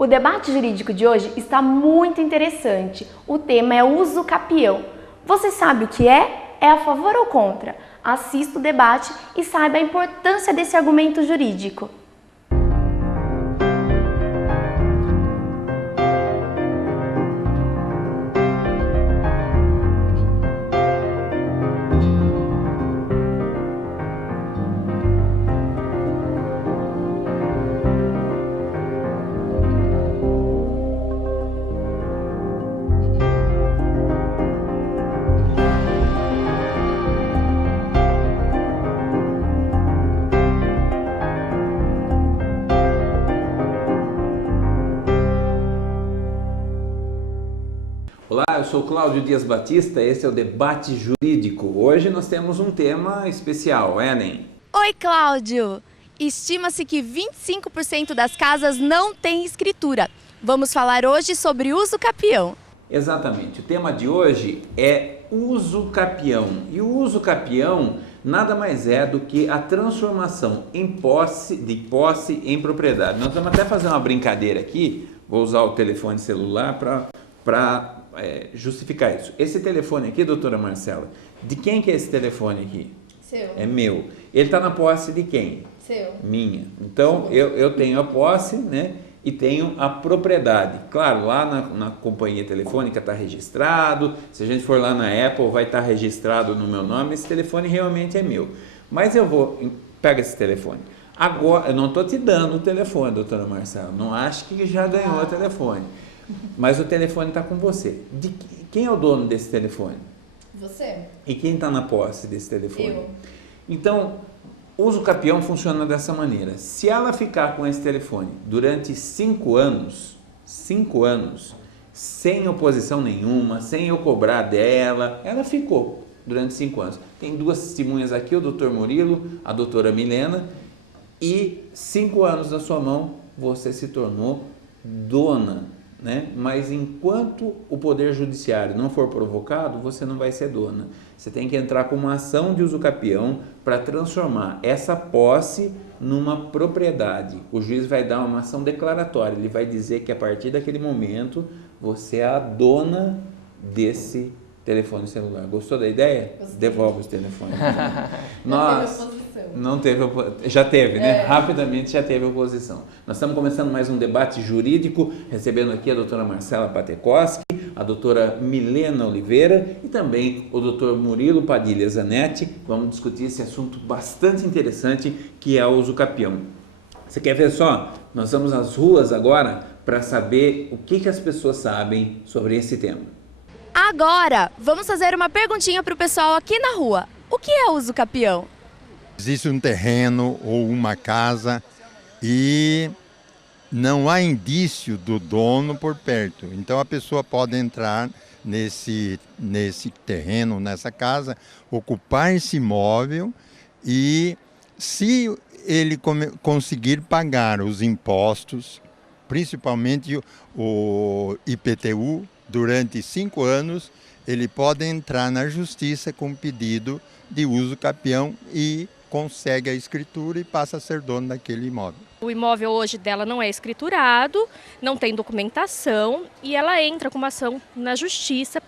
O debate jurídico de hoje está muito interessante. O tema é uso capião. Você sabe o que é? É a favor ou contra? Assista o debate e saiba a importância desse argumento jurídico. Olá, eu sou Cláudio Dias Batista, esse é o Debate Jurídico. Hoje nós temos um tema especial, Ellen. Oi, Cláudio! Estima-se que 25% das casas não têm escritura. Vamos falar hoje sobre uso capião. Exatamente, o tema de hoje é uso capião. E o uso capião nada mais é do que a transformação de posse em propriedade. Nós vamos até fazer uma brincadeira aqui, vou usar o telefone celular para justificar isso. Esse telefone aqui, doutora Marcela, de quem que é esse telefone aqui? Seu. É meu. Ele está na posse de quem? Seu. Minha. Então, eu tenho a posse, né? E tenho a propriedade. Claro, lá na companhia telefônica está registrado. Se a gente for lá na Apple, vai estar registrado no meu nome. Esse telefone realmente é meu. Mas pega esse telefone. Agora, eu não estou te dando o telefone, doutora Marcela. Não acho que já ganhou o telefone. Mas o telefone está com você. Quem é o dono desse telefone? Você. E quem está na posse desse telefone? Eu. Então, o uso capião funciona dessa maneira. Se ela ficar com esse telefone durante 5 anos, sem oposição nenhuma, sem eu cobrar dela, ela ficou durante 5 anos. Tem 2 testemunhas aqui, o doutor Murilo, a doutora Milena, e 5 anos na sua mão, você se tornou dona, né? Mas enquanto o Poder Judiciário não for provocado, você não vai ser dona. Você tem que entrar com uma ação de uso capião para transformar essa posse numa propriedade. O juiz vai dar uma ação declaratória, ele vai dizer que a partir daquele momento você é a dona desse telefone celular. Gostou da ideia? Gostei. Devolve os telefones. Não teve oposição. Já teve, né? Rapidamente já teve oposição. Nós estamos começando mais um debate jurídico, recebendo aqui a doutora Marcela Patekoski, a doutora Milena Oliveira e também o doutor Murilo Padilha Zanetti. Vamos discutir esse assunto bastante interessante que é o uso capião. Você quer ver só? Nós vamos às ruas agora para saber o que as pessoas sabem sobre esse tema. Agora, vamos fazer uma perguntinha para o pessoal aqui na rua. O que é uso capião? Existe um terreno ou uma casa e não há indício do dono por perto. Então a pessoa pode entrar nesse terreno, nessa casa, ocupar esse imóvel e se ele conseguir pagar os impostos, principalmente o IPTU, durante 5 anos, ele pode entrar na justiça com pedido de uso capião e consegue a escritura e passa a ser dono daquele imóvel. O imóvel hoje dela não é escriturado, não tem documentação e ela entra com uma ação na justiça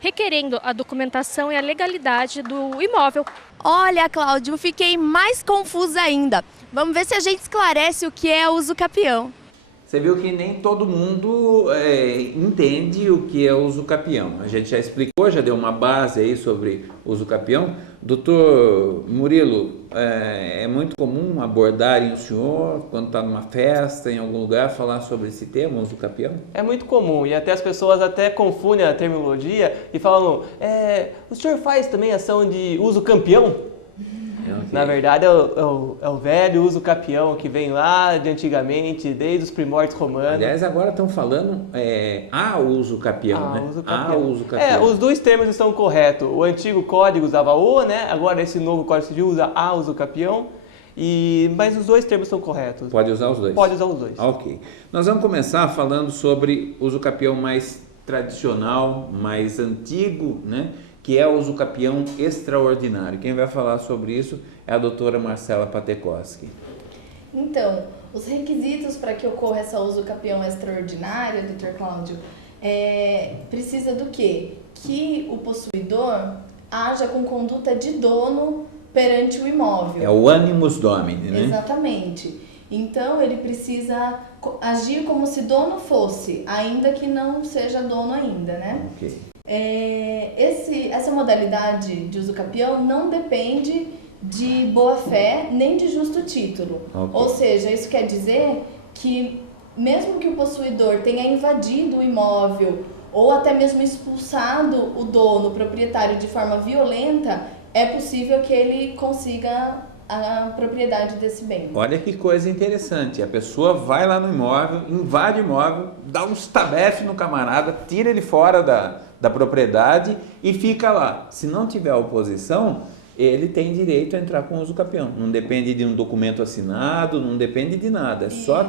requerendo a documentação e a legalidade do imóvel. Olha, Cláudio, fiquei mais confusa ainda. Vamos ver se a gente esclarece o que é uso capião. Você viu que nem todo mundo entende o que é uso capião. A gente já explicou, já deu uma base aí sobre uso capião. Doutor Murilo, é muito comum abordarem o senhor quando está numa festa, em algum lugar, falar sobre esse tema, uso capião? É muito comum e até as pessoas até confundem a terminologia e falam, o senhor faz também ação de uso campeão? Na verdade é o velho uso capião que vem lá de antigamente, desde os primórdios romanos. Aliás, agora estão falando a uso capião, né? Uso capião. A uso capião. Os dois termos estão corretos. O antigo código usava o, né? Agora esse novo código civil usa a uso capião. Mas os dois termos estão corretos. Pode usar os dois? Pode usar os dois. Ok. Nós vamos começar falando sobre uso capião mais tradicional, mais antigo, né? Que é o uso capião extraordinário. Quem vai falar sobre isso é a doutora Marcela Patekoski. Então, Os requisitos para que ocorra essa usucapião extraordinária, Dr. Cláudio, precisa do quê? Que o possuidor haja com conduta de dono perante o imóvel. É o animus domini, né? Exatamente. Então, ele precisa agir como se dono fosse, ainda que não seja dono ainda, né? Ok. Essa modalidade de usucapião não depende de boa-fé nem de justo título. Ok. Ou seja, isso quer dizer que mesmo que o possuidor tenha invadido o imóvel ou até mesmo expulsado o dono, o proprietário, de forma violenta, é possível que ele consiga a propriedade desse bem. Olha que coisa interessante, a pessoa vai lá no imóvel, invade o imóvel, dá uns tabef no camarada, tira ele fora da propriedade e fica lá. Se não tiver oposição, ele tem direito a entrar com usucapião. Não depende de um documento assinado, não depende de nada, é só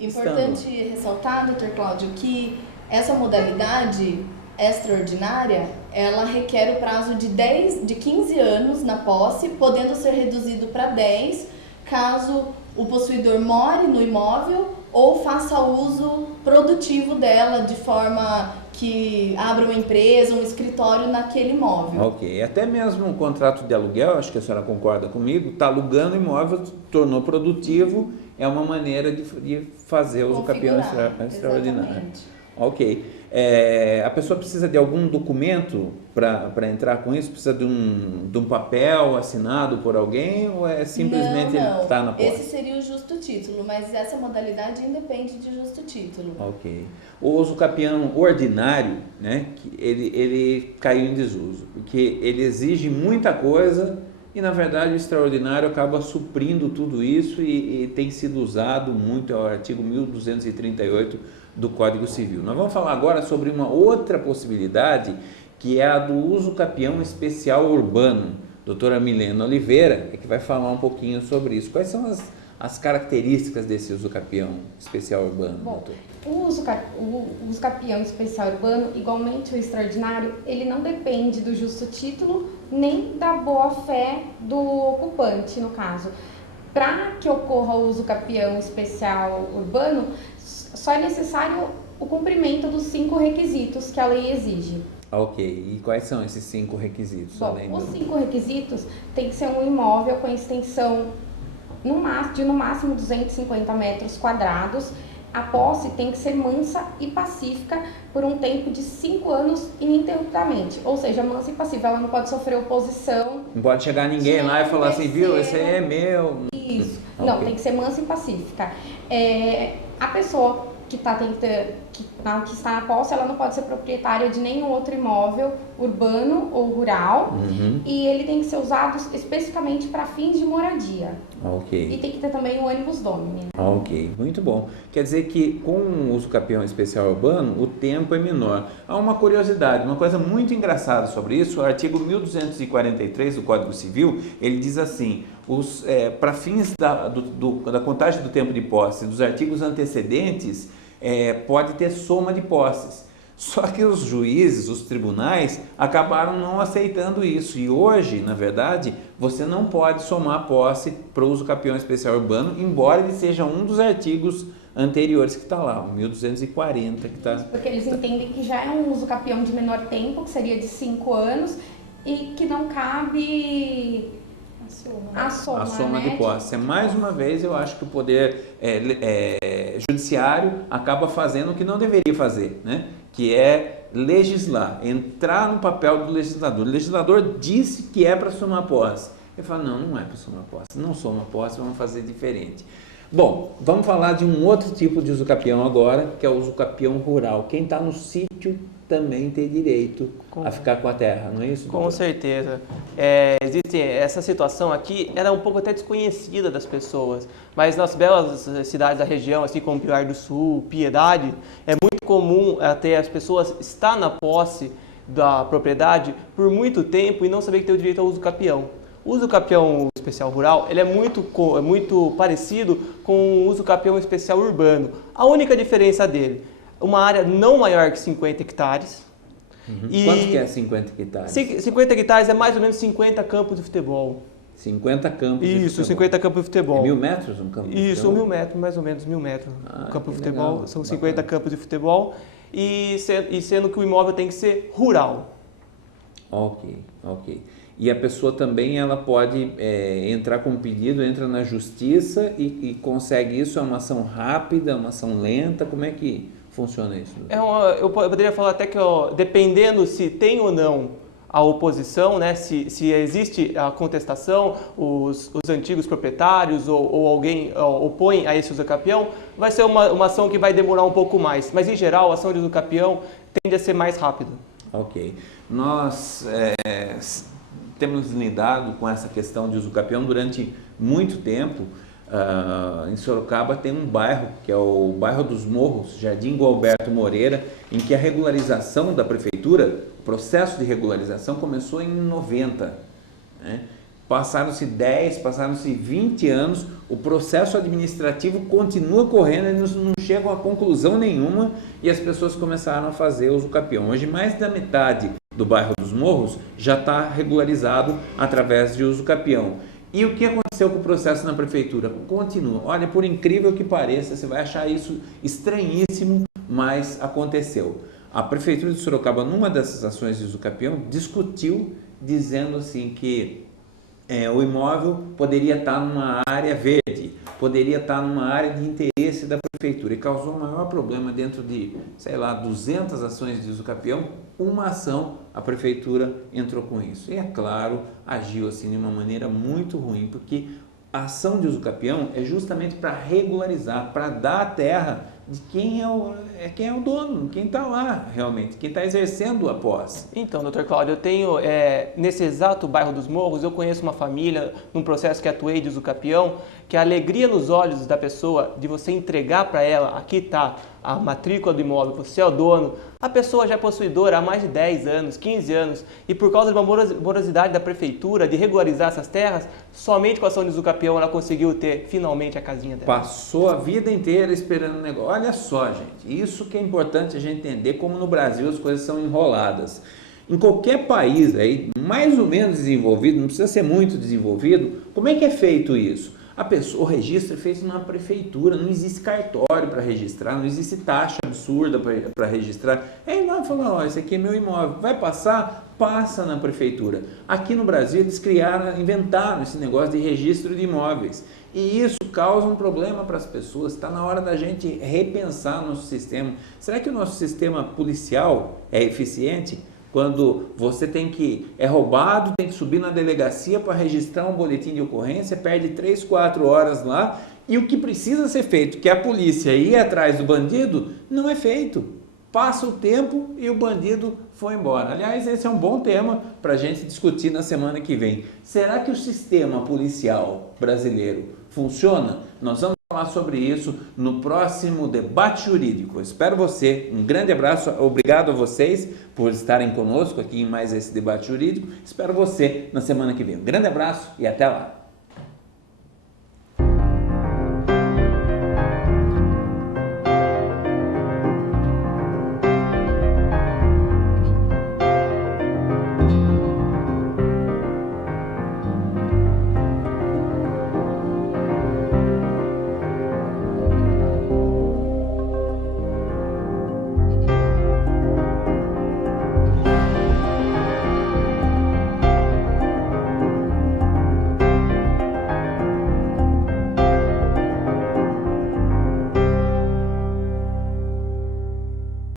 importante ressaltar, Dr. Cláudio, que essa modalidade extraordinária, ela requer o prazo de 15 anos na posse, podendo ser reduzido para 10, caso o possuidor more no imóvel ou faça uso produtivo dela, de forma que abra uma empresa, um escritório naquele imóvel. Ok, até mesmo um contrato de aluguel, acho que a senhora concorda comigo, está alugando o imóvel, tornou produtivo, é uma maneira de fazer o usucapião extraordinário. Exatamente. Ok. A pessoa precisa de algum documento para entrar com isso? Precisa de um papel assinado por alguém ou é simplesmente ele está na posse? Esse seria o justo título, mas essa modalidade independe de justo título. Ok. O usucapião ordinário, né, que ele caiu em desuso, porque ele exige muita coisa e, na verdade, o extraordinário acaba suprindo tudo isso e tem sido usado muito, é o artigo 1238 do Código Civil. Nós vamos falar agora sobre uma outra possibilidade, que é a do usucapião especial urbano. Doutora Milena Oliveira é que vai falar um pouquinho sobre isso. Quais são as características desse usucapião especial urbano? Bom, o usucapião especial urbano, igualmente o extraordinário, ele não depende do justo título nem da boa-fé do ocupante, no caso. Para que ocorra o usucapião especial urbano, só é necessário o cumprimento dos 5 requisitos que a lei exige. Ok, e quais são esses 5 requisitos? Bom, os 5 requisitos tem que ser um imóvel com extensão de no máximo 250 metros quadrados. A posse tem que ser mansa e pacífica por um tempo de 5 anos ininterruptamente. Ou seja, mansa e pacífica, ela não pode sofrer oposição. Não pode chegar ninguém lá e falar assim, viu, esse aí é meu. Isso. Okay. Não, tem que ser mansa e pacífica. A pessoa que está na posse, ela não pode ser proprietária de nenhum outro imóvel urbano ou rural. E ele tem que ser usado especificamente para fins de moradia. Ok. E tem que ter também o animus domini. Ok, muito bom. Quer dizer que com o usucapião especial urbano, o tempo é menor. Há uma curiosidade, uma coisa muito engraçada sobre isso, o artigo 1243 do Código Civil, ele diz assim, para fins da contagem do tempo de posse dos artigos antecedentes, pode ter soma de posses. Só que os juízes, os tribunais, acabaram não aceitando isso. E hoje, na verdade, você não pode somar posse para o usucapião especial urbano, embora ele seja um dos artigos anteriores que está lá, o 1240 que está... Porque eles entendem que já é um usucapião de menor tempo, que seria de 5 anos, e que não cabe... A soma, de posse. Mais uma vez, eu acho que o poder judiciário acaba fazendo o que não deveria fazer, né? Que é legislar, entrar no papel do legislador. O legislador disse que é para somar posse. Ele fala, não é para somar posse. Não soma posse, vamos fazer diferente. Bom, vamos falar de um outro tipo de usucapião agora, que é o usucapião rural. Quem está no sítio também tem direito a ficar com a terra, não é isso? Com certeza. Existe essa situação aqui, era um pouco até desconhecida das pessoas, mas nas belas cidades da região, assim como Pilar do Sul, Piedade, é muito comum até as pessoas estar na posse da propriedade por muito tempo e não saber que tem o direito ao usucapião. O usucapião especial rural, ele é muito parecido com o usucapião especial urbano. A única diferença dele, uma área não maior que 50 hectares. E quanto que é 50 hectares? 50 hectares é mais ou menos 50 campos de futebol. 50 campos de Isso, futebol. 50 campos de futebol. É 1000 metros um campo de Isso, futebol? 1000 metros, mais ou menos 1000 metros. Ah, O campo de que futebol, legal, são bacana. 50 campos de futebol e sendo que o imóvel tem que ser rural. Ok, ok. E a pessoa também ela pode entrar com um pedido, entra na justiça e consegue isso? É uma ação rápida, uma ação lenta? Como é que funciona isso? Eu poderia falar até que, dependendo se tem ou não a oposição, né, se existe a contestação, os antigos proprietários ou alguém opõe a esse usucapião, vai ser uma ação que vai demorar um pouco mais. Mas, em geral, a ação de usucapião tende a ser mais rápida. Ok. Nós temos lidado com essa questão de usucapião durante muito tempo. Em Sorocaba tem um bairro, que é o bairro dos Morros, Jardim Gualberto Moreira, em que a regularização da prefeitura, o processo de regularização começou em 90. Né? Passaram-se 10, passaram-se 20 anos, o processo administrativo continua correndo, eles não chegam a conclusão nenhuma e as pessoas começaram a fazer usucapião. Hoje mais da metade do bairro dos Morros já está regularizado através de usucapião. E o que aconteceu com o processo na prefeitura? Continua. Olha, por incrível que pareça, você vai achar isso estranhíssimo, mas aconteceu. A prefeitura de Sorocaba, numa dessas ações de usucapião, discutiu dizendo assim que o imóvel poderia estar numa área verde, poderia estar numa área de interesse da prefeitura e causou um maior problema dentro de, sei lá, 200 ações de usucapião, uma ação, a prefeitura entrou com isso. E é claro, agiu assim de uma maneira muito ruim, porque a ação de usucapião é justamente para regularizar, para dar a terra de quem é o dono, quem está lá realmente, quem está exercendo a posse. Então, doutor Cláudio, eu tenho, nesse exato bairro dos Morros, eu conheço uma família, num processo que atuei de usucapião, que a alegria nos olhos da pessoa, de você entregar para ela, aqui está a matrícula do imóvel, você é o dono, a pessoa já é possuidora há mais de 10 anos, 15 anos, e por causa de uma morosidade da prefeitura de regularizar essas terras, somente com a ação de usucapião ela conseguiu ter finalmente a casinha dela. Passou a vida inteira esperando um negócio. Olha só, gente, isso que é importante a gente entender como no Brasil as coisas são enroladas. Em qualquer país aí, mais ou menos desenvolvido, não precisa ser muito desenvolvido, como é que é feito isso? O registro é feito na prefeitura, não existe cartório para registrar, não existe taxa absurda para registrar. É ir lá e falar, ó, esse aqui é meu imóvel, vai passar? Passa na prefeitura. Aqui no Brasil eles inventaram esse negócio de registro de imóveis. E isso causa um problema para as pessoas. Está na hora da gente repensar nosso sistema. Será que o nosso sistema policial é eficiente? Quando você é roubado, tem que subir na delegacia para registrar um boletim de ocorrência, perde 3, 4 horas lá, e o que precisa ser feito, que a polícia ir atrás do bandido, não é feito. Passa o tempo e o bandido foi embora. Aliás, esse é um bom tema para a gente discutir na semana que vem. Será que o sistema policial brasileiro funciona? Nós vamos falar sobre isso no próximo debate jurídico. Eu espero você. Um grande abraço. Obrigado a vocês por estarem conosco aqui em mais esse debate jurídico. Espero você na semana que vem. Um grande abraço e até lá.